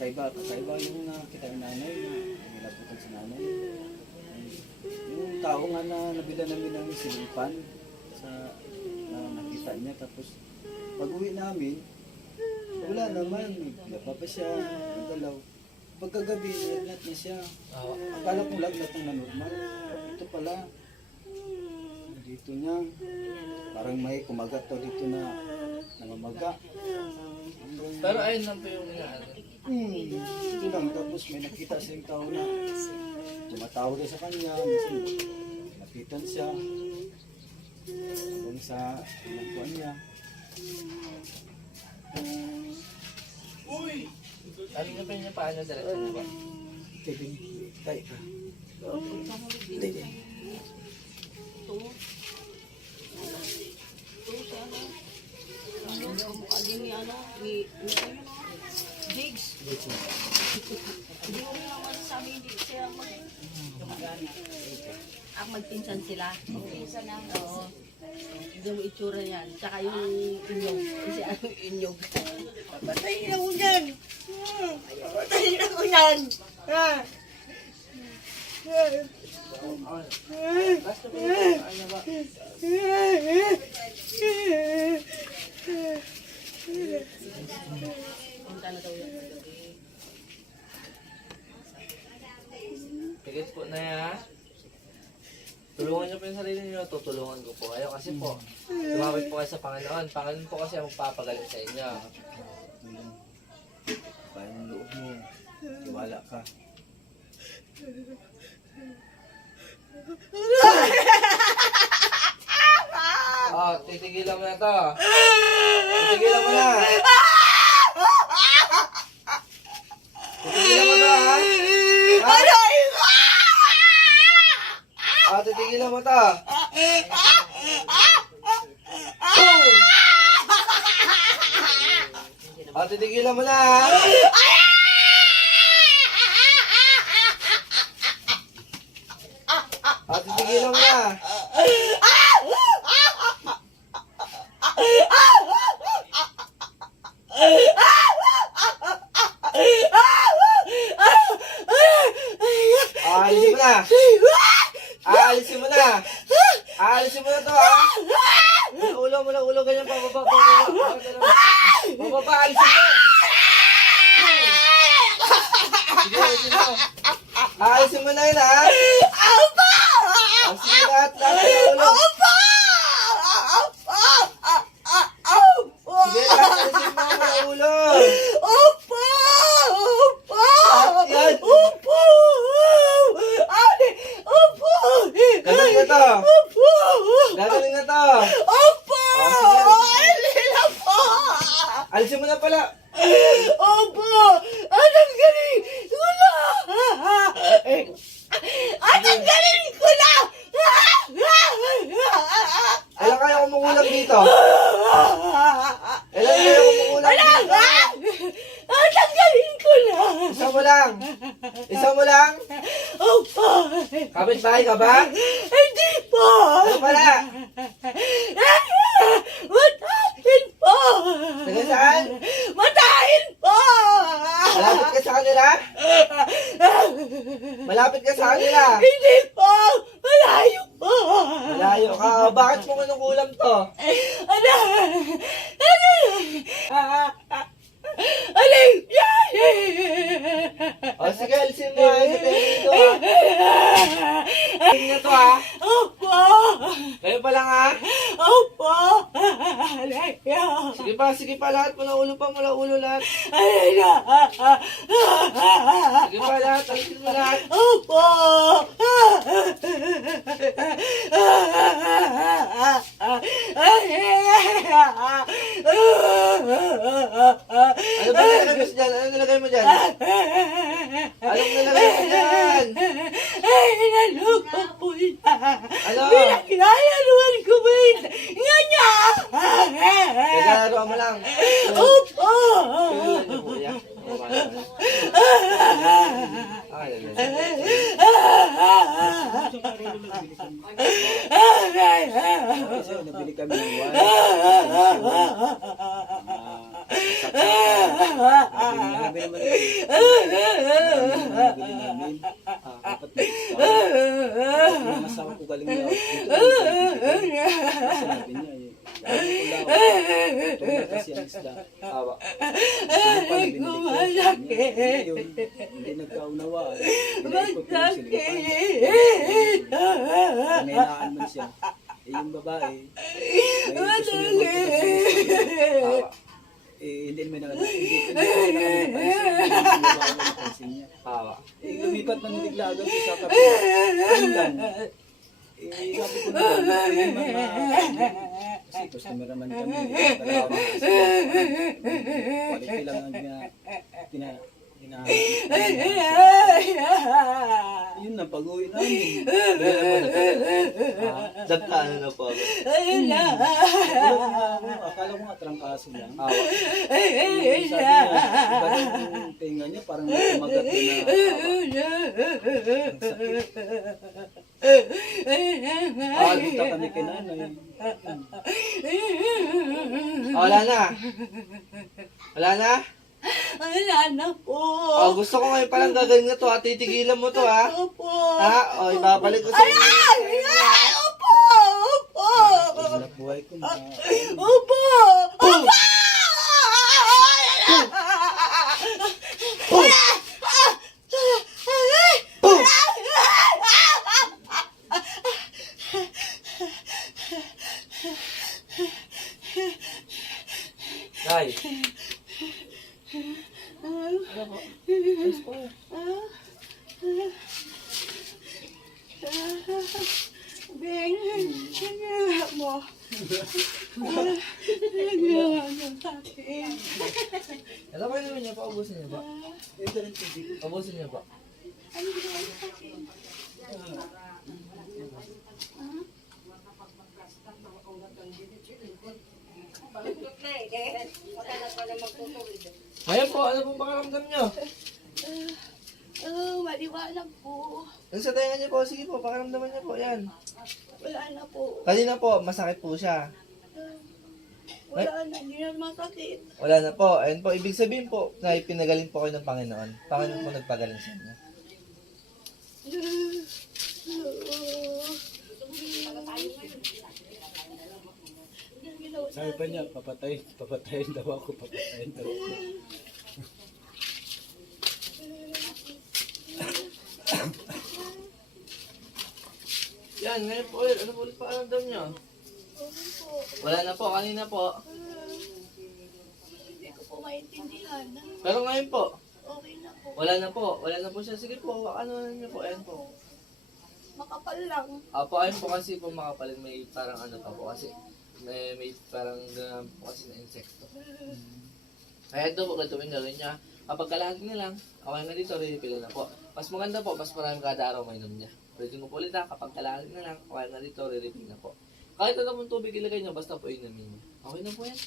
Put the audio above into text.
kakaiba, kakaiba yung nakita ni nanay na nilabutan si nanay. Yung tao nga na nabila namin ng silipan sa na nakita niya tapos pag uwi namin, wala naman, nagpa pa siya, nagdalaw. Pagkagabi, lagnat na siya. Akala ko lagnat na normal. Ito pala, dito niya, parang may kumagat to dito na namamaga. Pero ayun lang po yung ano. Hmm, ito lang. Tapos may nakita siyang tao na tumatawag na sa kanya. Napitan siya. Hanggang sa nagkuhan niya. Ano nga pa niya paano diretso mo ba? Kevin, tayo ka. Hindi, hindi. Ano, mukha din ni ano, ni, ano. Hindi mo naman sabi, hindi siya mag... Ang magpinsan sila. Magpinsan na. Oo. Mo itsura yan. Tsaka yung inyog. Kasi ano yung inyog. Papatayin na ko yan. Papatayin na ko yan. Ah. Basta po yung ano ba? Punta na daw yan. Tigit po na ya. Tulungan niyo po yung sarili niyo, tutulungan ko po kayo kasi po, lumapit po kayo sa Panginoon. Panginoon po kasi ang magpapagaling sa inyo. Kaya ng loob mo. Tiwala ka. Oh, titigilan mo na to. Titigilan mo na. Titigilan mo to, ha? Ha? Mo to. Boom! Titigilan mo na? Oh, titigilan mo na. Aalisin mo na. Aalisin mo na. Aalisin mo na ulo, ulo, ganyan, pababa, pababa. Pababa, aalisin mo. Sige, aalisin mo. Aalisin mo na yun, ha? Aalisin mo lahat, lahat ng ulo. Sige, lahat aalisin mo mula ulo. Lahat yan. Gagaling na to. Gagaling na to. Alisin mo na pala. Opo! Anong galing ko na! Anong galing ko na! Ilan kaya kumukulang dito? Ilan kaya kumukulang Wala dito? nga! Anong galing ko na! Isa mo lang. Isa mo lang. Opo! Kapit-bahay ka ba? Hindi po! Ano pala? Matahin po! Taga saan? Matahin po! Malapit ka sa kanila? Malapit ka sa kanila? Hindi po! Malayo po! Malayo ka. Bakit mo kinukulam to? Ano? O sige, alisin mo. Alisin mo dito ha. Alisin na to ha. Opo! Kayo pa lang ha. Opo! Alayo! Sige pa, sige pa. Lahat mula ulo lahat. Alayo! Sige pa lahat. Alisin mo lahat. Opo! Ano ba nilagay mo dyan? Ano nilagay mo dyan? Anong nilagay mo dyan? Ay, naloko po na. Ano? Pinakilalaruan ko ba yun? Nga niya! Naglalaro mo lang. Opo! Pinulan niyo po yan. O, paano na? Ah, yan, yan. Kasi nabili kami ng wine. Ah. Nabili naman nabili namin. Ah, apat na isa. Yung asawa ko galing na. Dito Sinabi niya eh. Lalo ko lang. Kasi ang isda. Awa. Ko sa kanya? Hindi yun. Hindi nagkaunawa. Pinaikot ko yung silipan. Pinainaan man siya. Eh yung babae. Awa. eh, hindi naman na, hindi ko na napansin niya. Awa. Eh, lumipat na bigla agad sa kapit. Ayun lang. Eh, sabi ko na. Kasi customer naman kami. Dalawa. Quality lang ang gina... Gina... Gina... Yun na, pag-uwi namin. Ah, Dagtaano na po ako. Ayun na. Akala ko nga trangkaso lang. Eh, sabi niya, iba daw yung tenga niya, parang kumagat na Ah, kita kami kay nanay. Ah, Wala na. Wala na? Wala na po. Oh, gusto ko ngayon palang gagawin na to ha. Titigilan mo to ha. Opo. Ha? O, ibabalik ko sa inyo. Ay, ay, opo, opo. Opo. Opo. Nay. Beng, ginawa mo. Ginawa mo sa akin. Alam mo naman niya pa, ubusin niya ba? Ito rin tubig. Ubusin niya ba? Ano ginawa mo sa akin? Ngayon po, ano pong pakiramdam niyo? Oh, maliwanag po. Yung sa tenga niyo po, sige po, pakiramdaman niyo po, yan. Wala na po. Kanina po, masakit po siya. Wala na, hindi na masakit. Wala na po. Ayun po, ibig sabihin po, na pinagaling po kayo ng Panginoon. Panginoon po nagpagaling sa inyo. Sabi pa niya, papatay, papatayin daw ako, papatayin daw ako. Yan, ngayon po ulit. Ano po ulit pakiramdam niyo? Wala na po, kanina po. Hindi ko po maintindihan. Pero ngayon po, Okay na po. wala na po. Wala na po siya. Sige po, ano na niyo po, ayun po. Makapal lang. Apo, ayun po kasi po makapalit may parang ano pa po kasi may, may parang ganun po kasi na insekto. Kaya ito po, ganito yung gawin niya. Kapag kalahati na lang, okay na dito, refill na po. Mas maganda po, mas marami kada araw mainom niya. Pwede mo po ulit ha, kapag kalahati na lang, okay na dito, re-refill na po. Kahit ano pong tubig ilagay niyo, basta po inumin niyo. Okay na po yan.